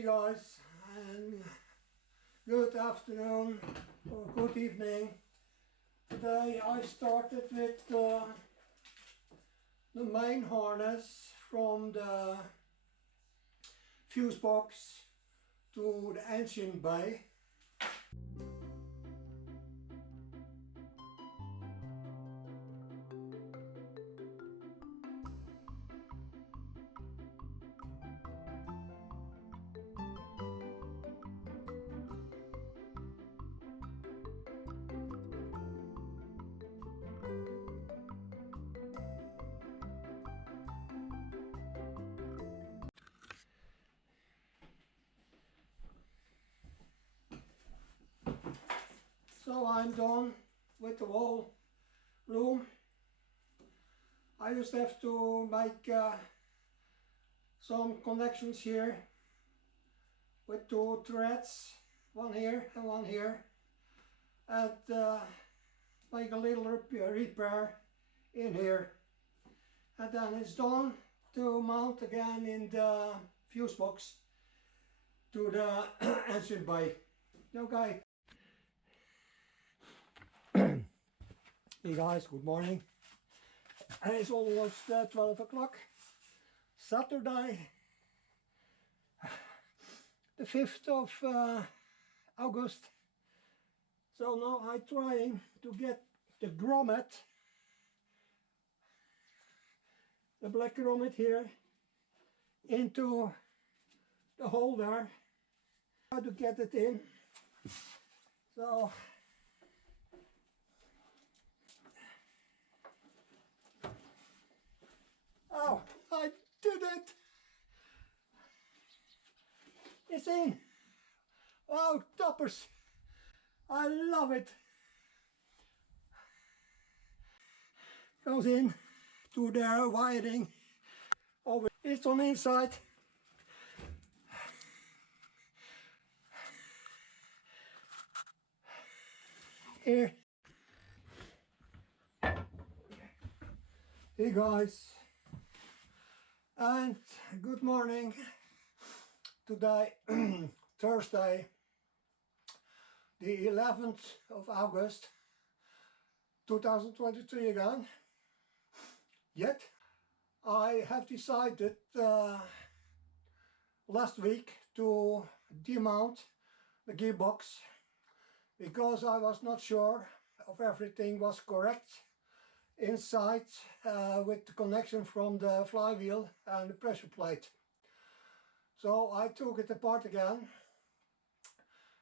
Hey guys, and good afternoon or good evening. Today I started with the main harness from the fuse box to the engine bay. So I'm done with the whole room. I just have to make some connections here with two threads, one here and one here, and make a little repair in here, and then it's done to mount again in the fuse box to the engine bay. Okay. Hey guys, good morning. It's almost 12 o'clock. Saturday, the 5th of August. So now I'm trying to get the grommet, the black grommet here, into the holder. How to get it in. So oh, I did it! It's in! Wow, toppers! I love it! Goes in to the wiring over. It's on the inside. Here. Hey guys. And good morning. Today, Thursday, the 11th of August 2023 again. Yet, I have decided last week to demount the gearbox because I was not sure if everything was correct inside with the connection from the flywheel and the pressure plate. So I took it apart again,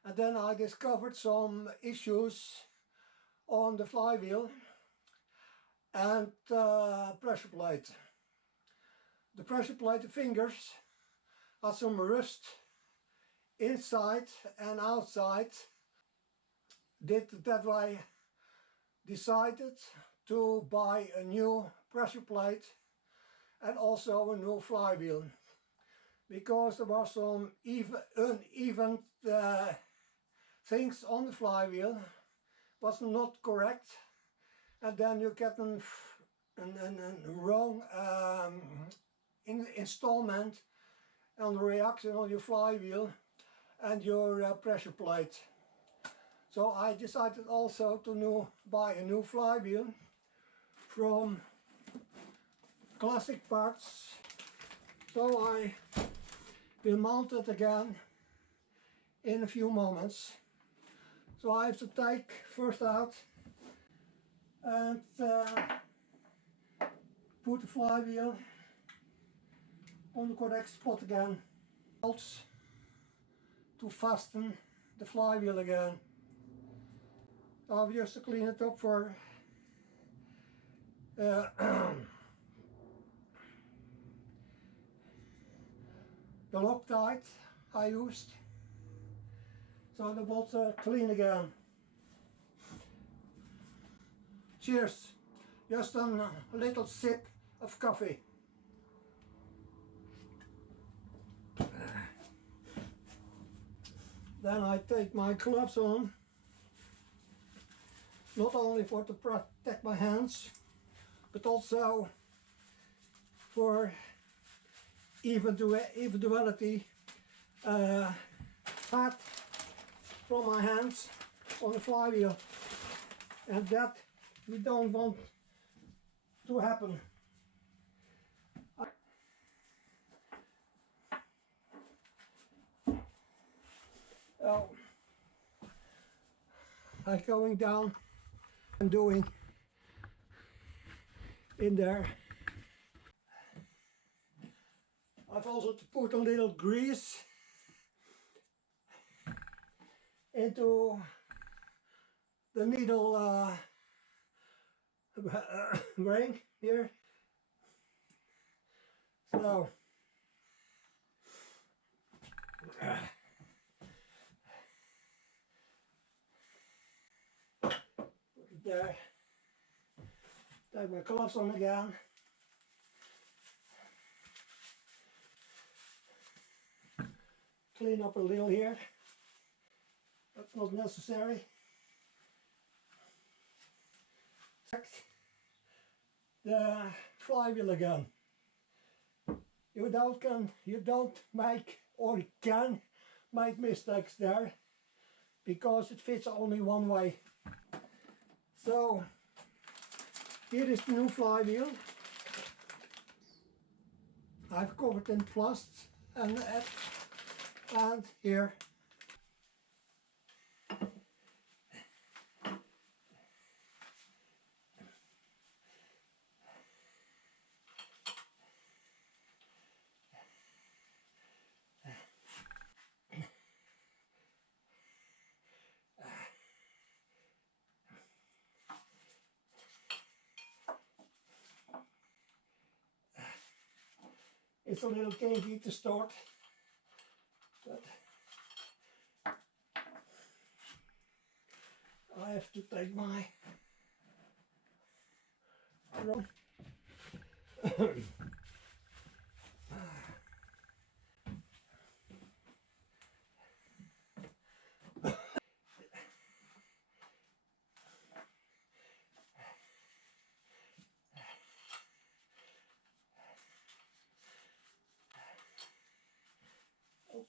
and then I discovered some issues on the flywheel and pressure plate. The pressure plate, the fingers, had some rust inside and outside. That way decided to buy a new pressure plate and also a new flywheel, because there were some uneven things on the flywheel was not correct, and then you get a wrong installment on the reaction on your flywheel and your pressure plate. So I decided also to buy a new flywheel from Classic Parts. So I will mount it again in a few moments. So I have to take first out and put the flywheel on the correct spot again. Bolts to fasten the flywheel again. So I've just to clean it up for the Loctite I used. So the bolts are clean again. Cheers! Just a little sip of coffee. Then I take my gloves on, not only for to protect my hands, but also for eventuality fat from my hands on the flywheel, and that we don't want to happen. Oh, I'm going down and doing in there. I've also put a little grease into the needle ring here. So put it there. Take my gloves on again. Clean up a little here. That's not necessary. Check the flywheel again. You don't make, or can make, mistakes there, because it fits only one way. So here is the new flywheel. I've covered in plast and here. It's a little kinky to start, but I have to take my rod.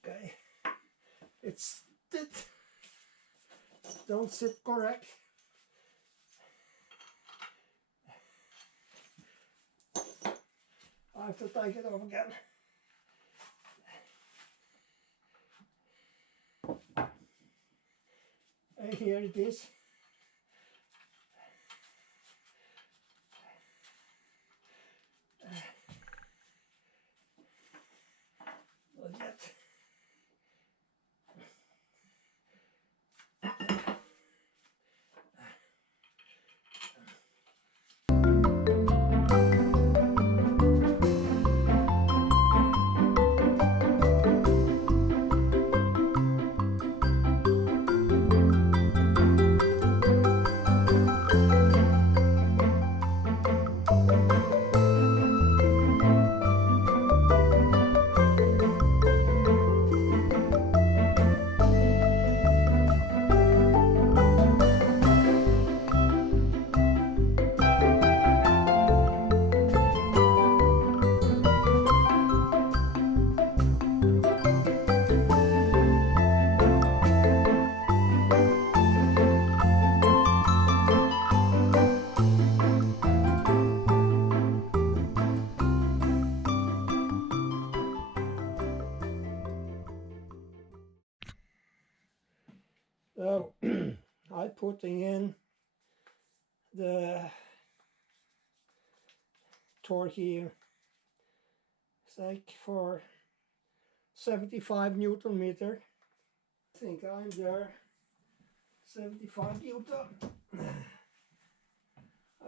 Okay, don't sit correct. I have to take it off again. And here it is. Not yet. So I'm putting in the torque here, like for 75 Newton meter. I think I'm there. 75 Newton.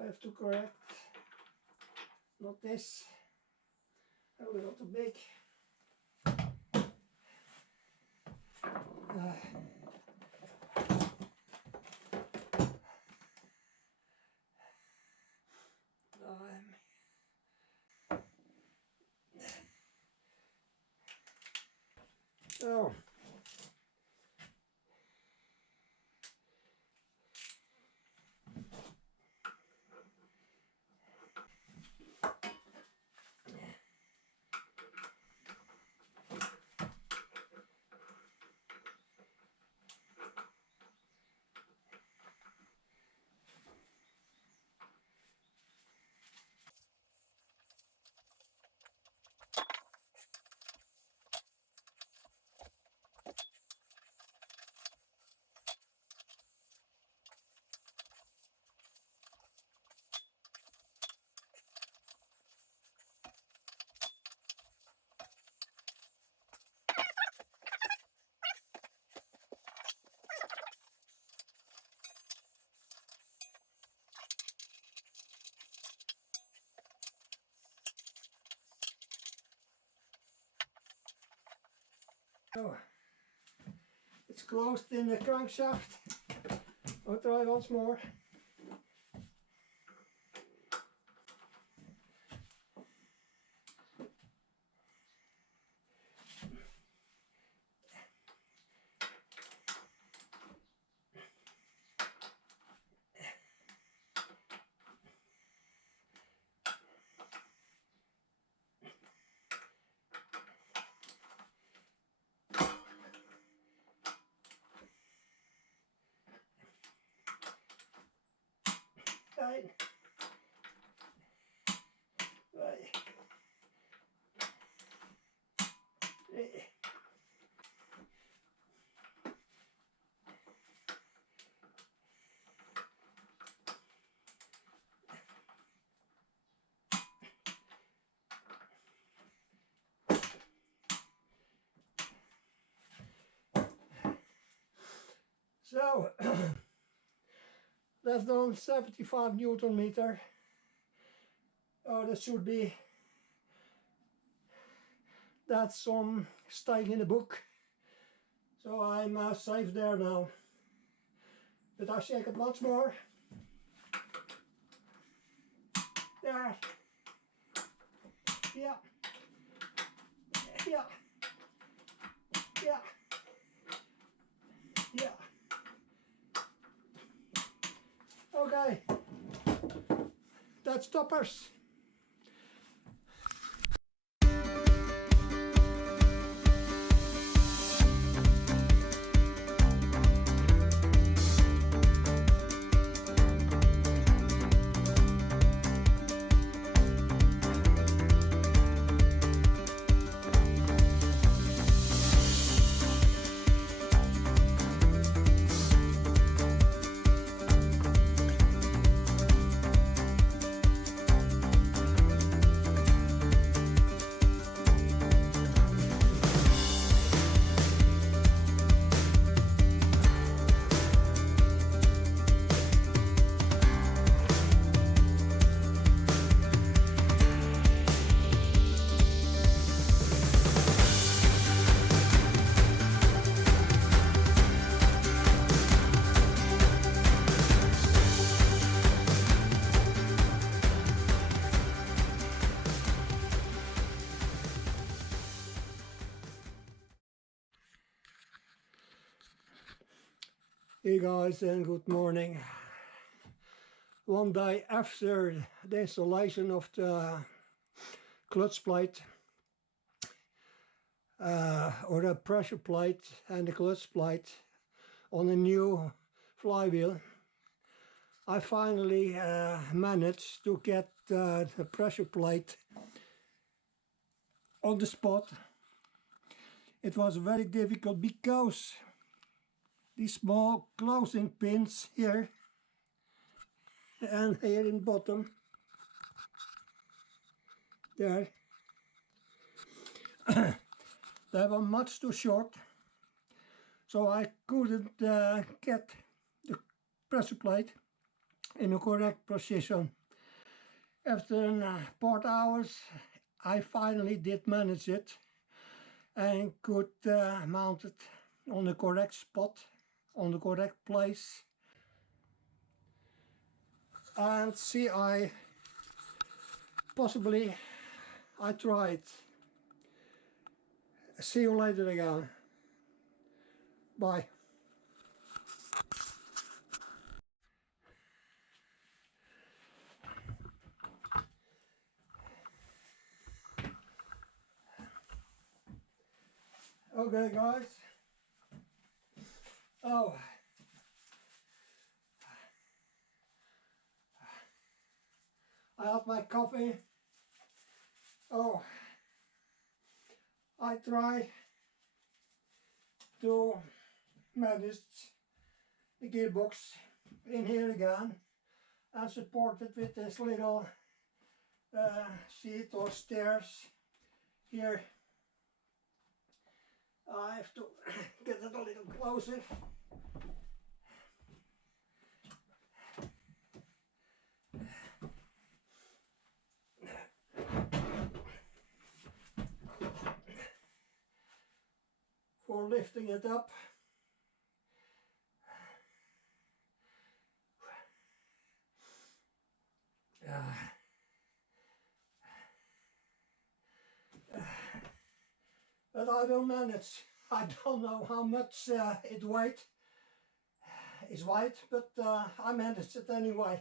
I have to correct, not this, a little too big. So So it's closed in the crankshaft. I'll try once more. Right. Right. So that's done 75 Newton meter. Oh, that should be, that's some style in the book. So I'm safe there now. But I shake it once more. There. Yeah. Yeah. Yeah. Yeah. Okay. That's toppers. Hey guys, and good morning. One day after the installation of the clutch plate or the pressure plate and the clutch plate on a new flywheel, I finally managed to get the pressure plate on the spot. It was very difficult because these small closing pins here and here in bottom, there, they were much too short, so I couldn't get the pressure plate in a correct position. After part hours I finally did manage it and could mount it on the correct spot, on the correct place. And see, I tried. See you later again. Bye. Okay guys. Oh. I had my coffee. Oh. I try to manage the gearbox in here again and support it with this little seat or stairs here. I have to get it a little closer. for lifting it up. But I will manage. I don't know how much it is weight, but I managed it anyway.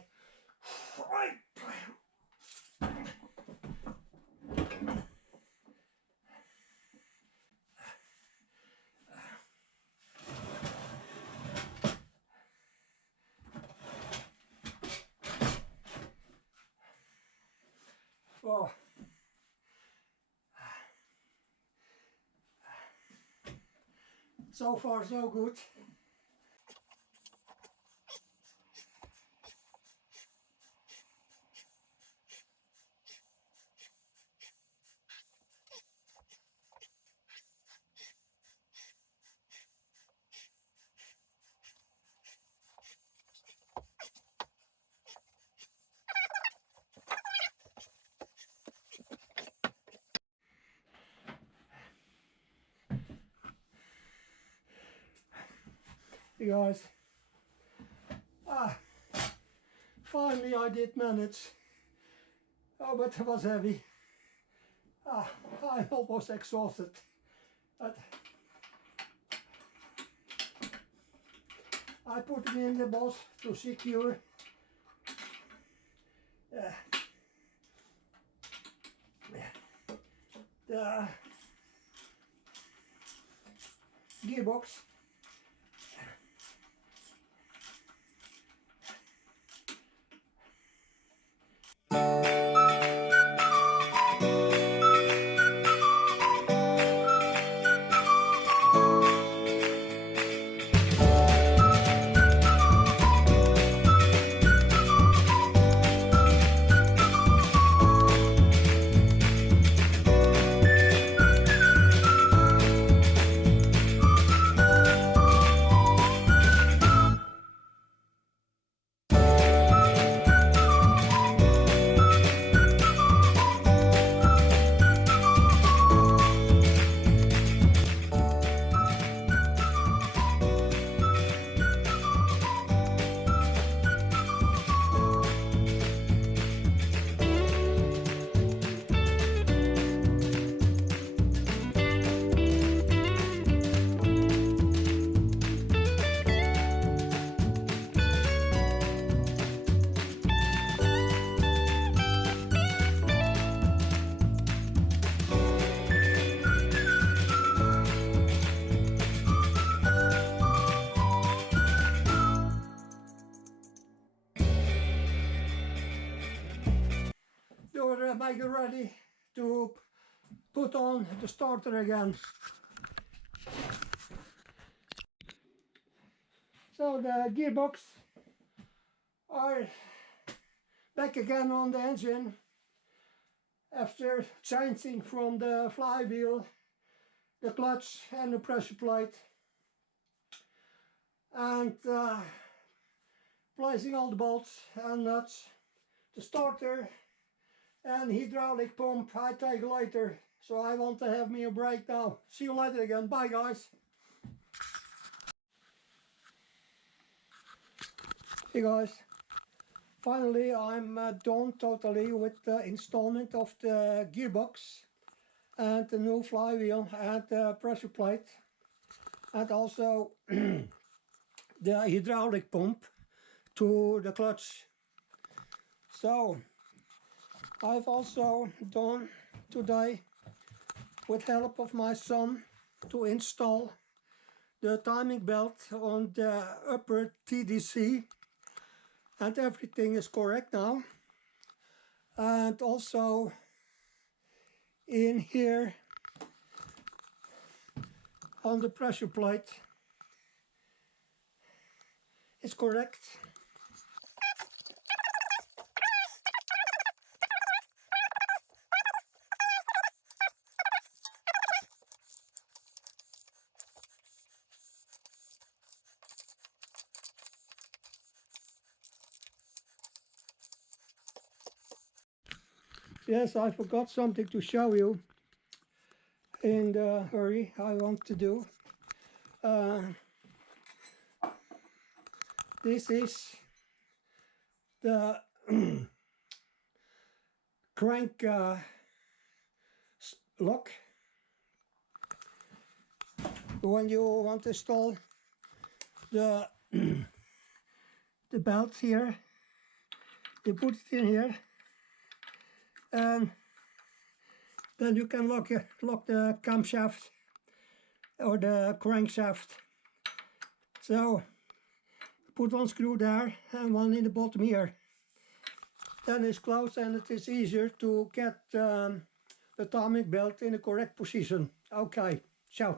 Oh. So far so good. Hey guys, finally I did manage. Oh, but it was heavy. I'm almost exhausted. But I put it in the box to secure. The gearbox. You're making ready to put on the starter again. So the gearbox are back again on the engine after changing from the flywheel, the clutch and the pressure plate, and placing all the bolts and nuts, the starter and hydraulic pump I take later, so I want to have me a break now. See you later again. Bye guys. Hey guys, finally I'm done totally with the installment of the gearbox and the new flywheel and the pressure plate, and also the hydraulic pump to the clutch. So I've also done today, with help of my son, to install the timing belt on the upper TDC, and everything is correct now. And also in here on the pressure plate is correct. Yes, I forgot something to show you in the hurry I want to do. This is the crank lock. When you want to install the belt here, you put it in here, and then you can lock the camshaft or the crankshaft. So put one screw there and one in the bottom here. Then it's closed, and it is easier to get the timing belt in the correct position. Okay, ciao.